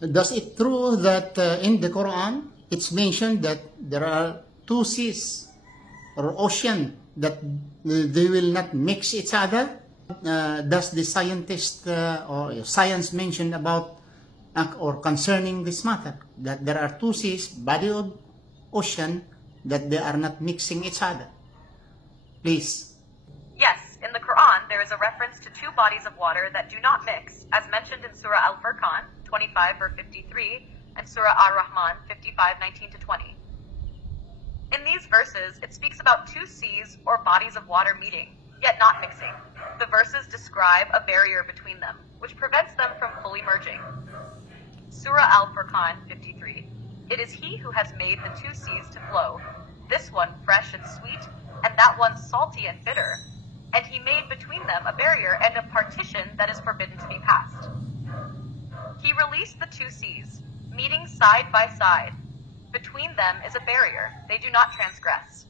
Does it true that in the Quran it's mentioned that there are two seas or ocean that they will not mix each other? Does the scientist or science mention about or concerning this matter that there are two seas, body of ocean that they are not mixing each other? Please. Yes, in the Quran there is a reference to two bodies of water that do not mix, as mentioned in Surah Al-Furqan 25 verse 53 and Surah Ar-Rahman 55:19-20. In these verses, it speaks about two seas or bodies of water meeting, yet not mixing. The verses describe a barrier between them, which prevents them from fully merging. Surah Al-Furqan 53. It is He who has made the two seas to flow, this one fresh and sweet, and that one salty and bitter. And He made between them a barrier and a partition that is forbidden to be passed. He released the two seas, meeting side by side. Between them is a barrier, they do not transgress.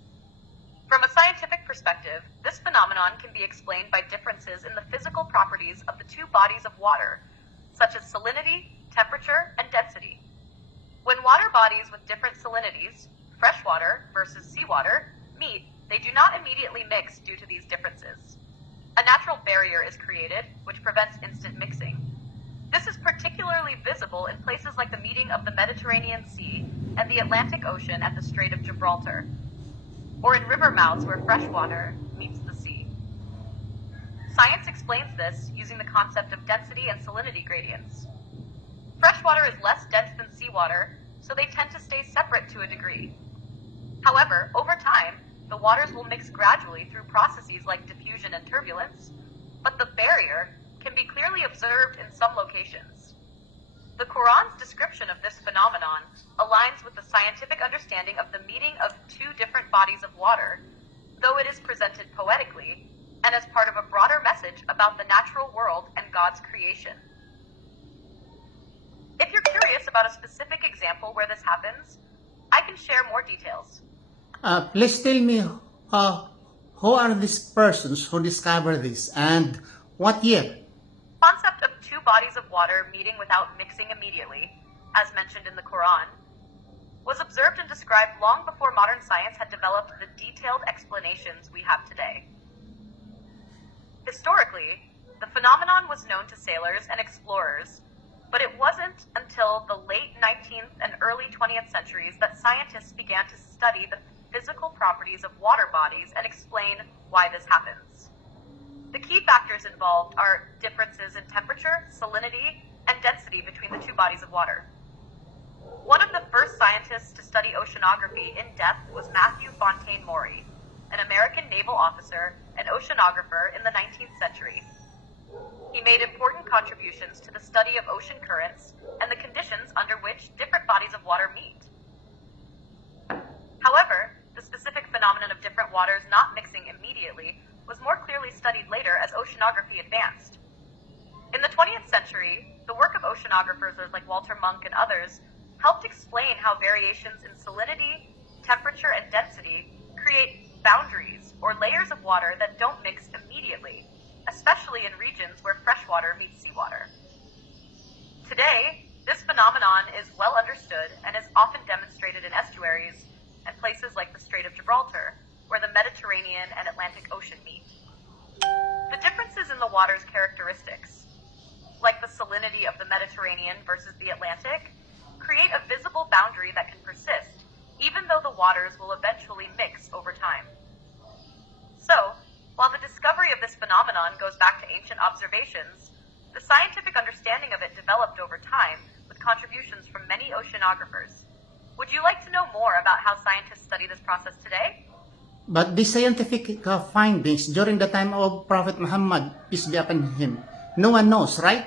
From a scientific perspective, this phenomenon can be explained by differences in the physical properties of the two bodies of water, such as salinity, temperature, and density. When water bodies with different salinities, freshwater versus seawater, meet, they do not immediately mix due to these differences. A natural barrier is created, which prevents instant mixing. This is particularly visible in places like the meeting of the Mediterranean Sea and the Atlantic Ocean at the Strait of Gibraltar, or in river mouths where freshwater meets the sea. Science explains this using the concept of density and salinity gradients. Freshwater is less dense than seawater, so they tend to stay separate to a degree. However, over time, the waters will mix gradually through processes like diffusion and turbulence, but the barrier can be clearly observed in some locations. The Quran's description of this phenomenon aligns with the scientific understanding of the meeting of two different bodies of water, though it is presented poetically and as part of a broader message about the natural world and God's creation. If you're curious about a specific example where this happens, I can share more details. Please tell me who are these persons who discovered this and what year? The concept of two bodies of water meeting without mixing immediately, as mentioned in the Quran, was observed and described long before modern science had developed the detailed explanations we have today. Historically, the phenomenon was known to sailors and explorers, but it wasn't until the late 19th and early 20th centuries that scientists began to study the physical properties of water bodies and explain why this happens. The key factors involved are differences in temperature, salinity, and density between the two bodies of water. One of the first scientists to study oceanography in depth was Matthew Fontaine Maury, an American naval officer and oceanographer in the 19th century. He made important contributions to the study of ocean currents and the conditions under which different bodies of water meet. However, the specific phenomenon of different waters not mixing immediately was more clearly studied later as oceanography advanced. In the 20th century, the work of oceanographers like Walter Munk and others helped explain how variations in salinity, temperature, and density create boundaries or layers of water that don't mix immediately, especially in regions where freshwater meets seawater. Today, this phenomenon is well understood and is often demonstrated in estuaries and places like the Strait of Gibraltar, where the Mediterranean and Atlantic Ocean meet. The differences in the water's characteristics, like the salinity of the Mediterranean versus the Atlantic, create a visible boundary that can persist, even though the waters will eventually mix over time. So, while the discovery of this phenomenon goes back to ancient observations, the scientific understanding of it developed over time with contributions from many oceanographers. Would you like to know more about how scientists study this process today? But the scientific findings during the time of Prophet Muhammad, peace be upon him, no one knows, right?